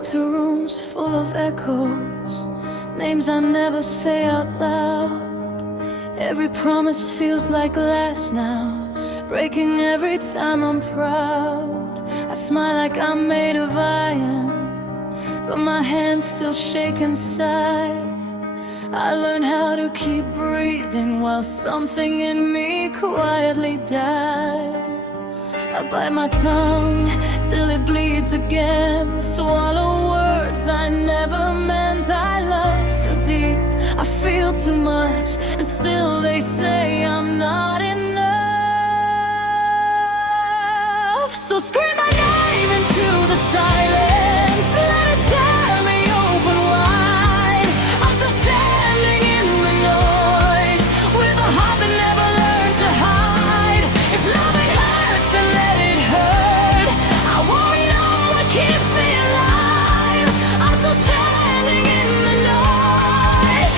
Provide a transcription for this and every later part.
walk through rooms full of echoes, names I never say out loud. Every promise feels like glass now, breaking every time I'm proud. I smile like I'm made of iron, but my hands still shake inside. I learned how to keep breathing while something in me quietly died. I bite my tongue till it bleeds again, swallow words I never meant. I love too deep, I feel too much, and still they say I'm not enough. So scream my name into the silence, let it tear me open wide. I'm still standing in the noise, with a heart that never learned to hide. If loving hurts, then let it hurt. I won't know what keeps me alive. I'm still standing in the noise,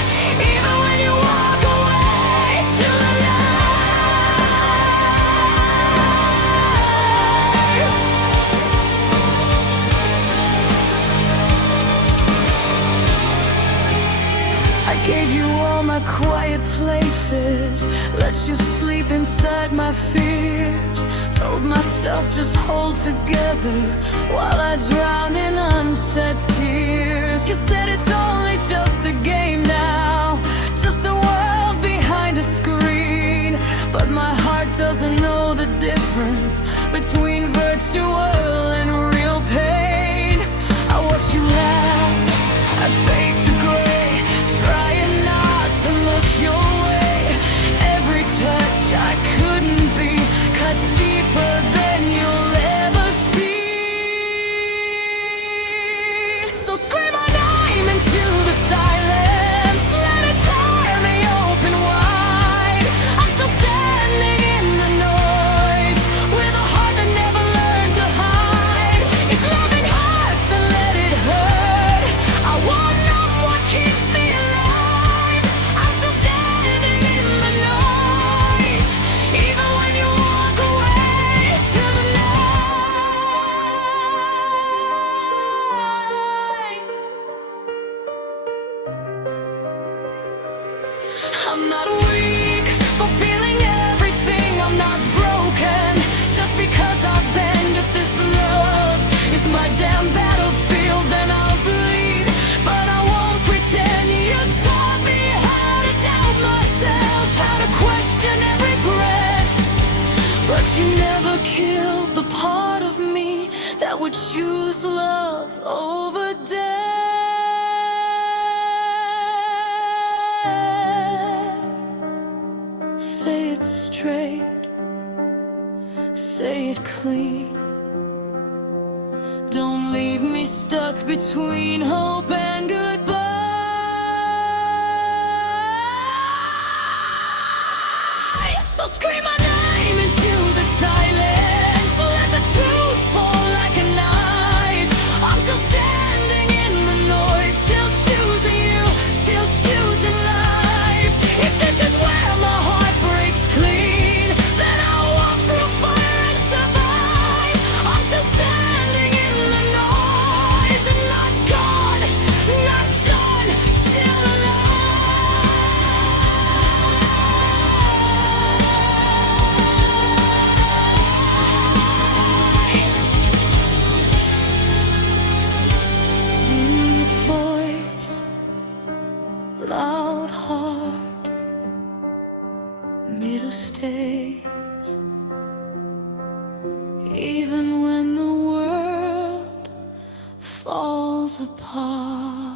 even when you walk away to the light. I gave you all my quiet places, let you sleep inside my fears. Told myself just hold together while I drown in unsaid tears. You said it's only just a game now, just a world behind a screen. But my heart doesn't know the difference between virtual and real pain. I watch you laugh, I fade to gray, trying not to look your way. Every touch I couldn't be cuts deeper than you'll ever see. So scream my name into the silence, let it tear me open wide. I'm still standing in the noise, with a heart that never learned to hide. If loving hurts, then let it hurt. I won't know what keeps me alive. I'm still standing in the noise, even when you walk away to the night. I'm not weak for feeling everything, I'm not broken just because I bend. If this love is my damn battlefield, then I'll bleed, but I won't pretend. You taught me how to doubt myself, how to question every breath, but you never killed the part of me that would choose love over death. Say it straight, say it clean. Don't leave me stuck between hope and goodbye. So scream my name into the silence, let the truth fall like a knife. I'm still standing in the noise, still choosing you, still choosing life. If this is where my heart breaks clean, then I'll walk through fire and survive. I'm still standing in the noise, and not gone, not done, still alive. Youth voice, loud heart, middle stage, even when the world falls apart.